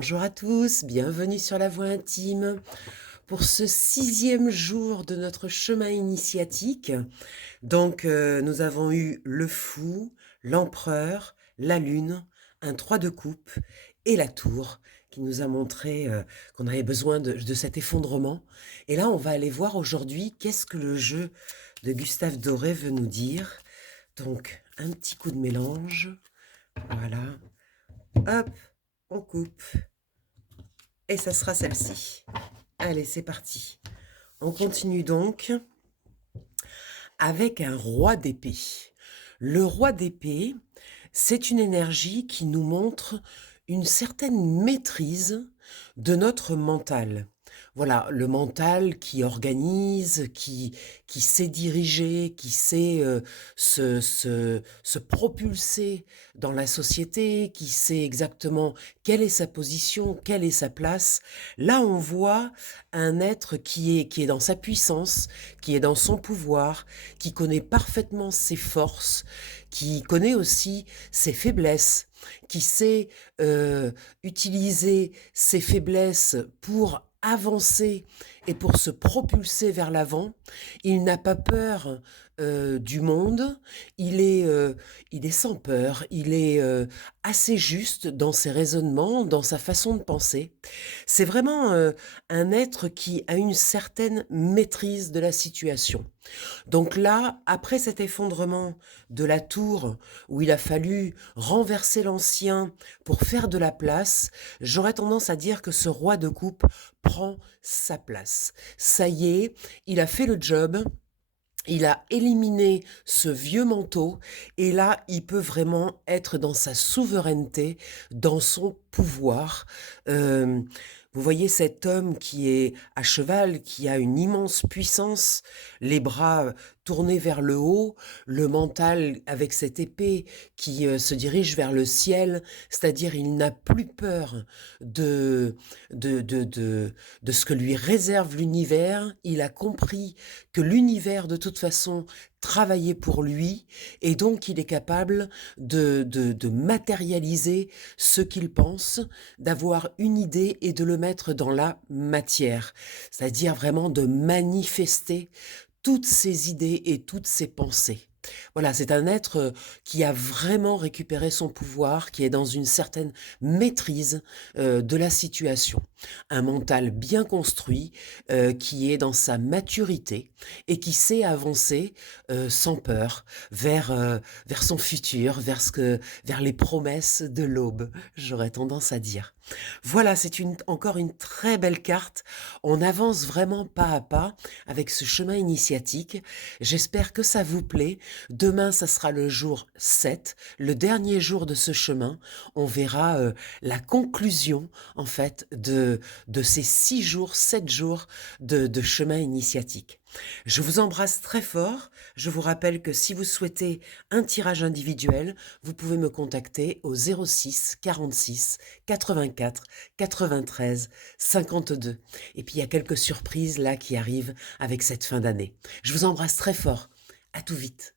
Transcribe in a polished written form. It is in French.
Bonjour à tous, bienvenue sur la Voie intime pour ce 6e jour de notre chemin initiatique. Donc, nous avons eu le fou, l'empereur, la lune, un 3 de coupe et la tour qui nous a montré qu'on avait besoin de cet effondrement. Et là, on va aller voir aujourd'hui qu'est-ce que le jeu de Gustave Doré veut nous dire. Donc, un petit coup de mélange. Voilà. Hop, on coupe. Et ça sera celle-ci. Allez, c'est parti. On continue donc avec un roi d'épée. Le roi d'épée, c'est une énergie qui nous montre une certaine maîtrise de notre mental. Voilà, le mental qui organise, qui sait diriger, qui sait se propulser dans la société, qui sait exactement quelle est sa position, quelle est sa place. Là, on voit un être qui est dans sa puissance, qui est dans son pouvoir, qui connaît parfaitement ses forces, qui connaît aussi ses faiblesses, qui sait utiliser ses faiblesses pour avancer et pour se propulser vers l'avant. Il n'a pas peur du monde, il est sans peur, il est assez juste dans ses raisonnements, dans sa façon de penser. C'est vraiment un être qui a une certaine maîtrise de la situation. Donc là, après cet effondrement de la tour où il a fallu renverser l'ancien pour faire de la place, j'aurais tendance à dire que ce roi de coupe prend sa place. Ça y est, il a fait le job. Il a éliminé ce vieux manteau et là, il peut vraiment être dans sa souveraineté, dans son pouvoir. Euh, Vous voyez cet homme qui est à cheval, qui a une immense puissance, les bras tournés vers le haut, le mental avec cette épée qui se dirige vers le ciel, c'est-à-dire il n'a plus peur de, de ce que lui réserve l'univers. Il a compris que l'univers, de toute façon, travaillait pour lui, et donc il est capable de matérialiser ce qu'il pense, d'avoir une idée et de le mettre dans la matière, c'est-à-dire vraiment de manifester toutes ses idées et toutes ses pensées. Voilà, c'est un être qui a vraiment récupéré son pouvoir, qui est dans une certaine maîtrise de la situation. Un mental bien construit, qui est dans sa maturité et qui sait avancer sans peur vers son futur, vers les promesses de l'aube, j'aurais tendance à dire. Voilà, c'est encore une très belle carte. On avance vraiment pas à pas avec ce chemin initiatique. J'espère que ça vous plaît. Demain, ça sera le jour 7, le dernier jour de ce chemin. On verra la conclusion, en fait, de ces 6 jours, 7 jours de chemin initiatique. Je vous embrasse très fort. Je vous rappelle que si vous souhaitez un tirage individuel, vous pouvez me contacter au 06 46 84 93 52. Et puis il y a quelques surprises là qui arrivent avec cette fin d'année. Je vous embrasse très fort. À tout vite.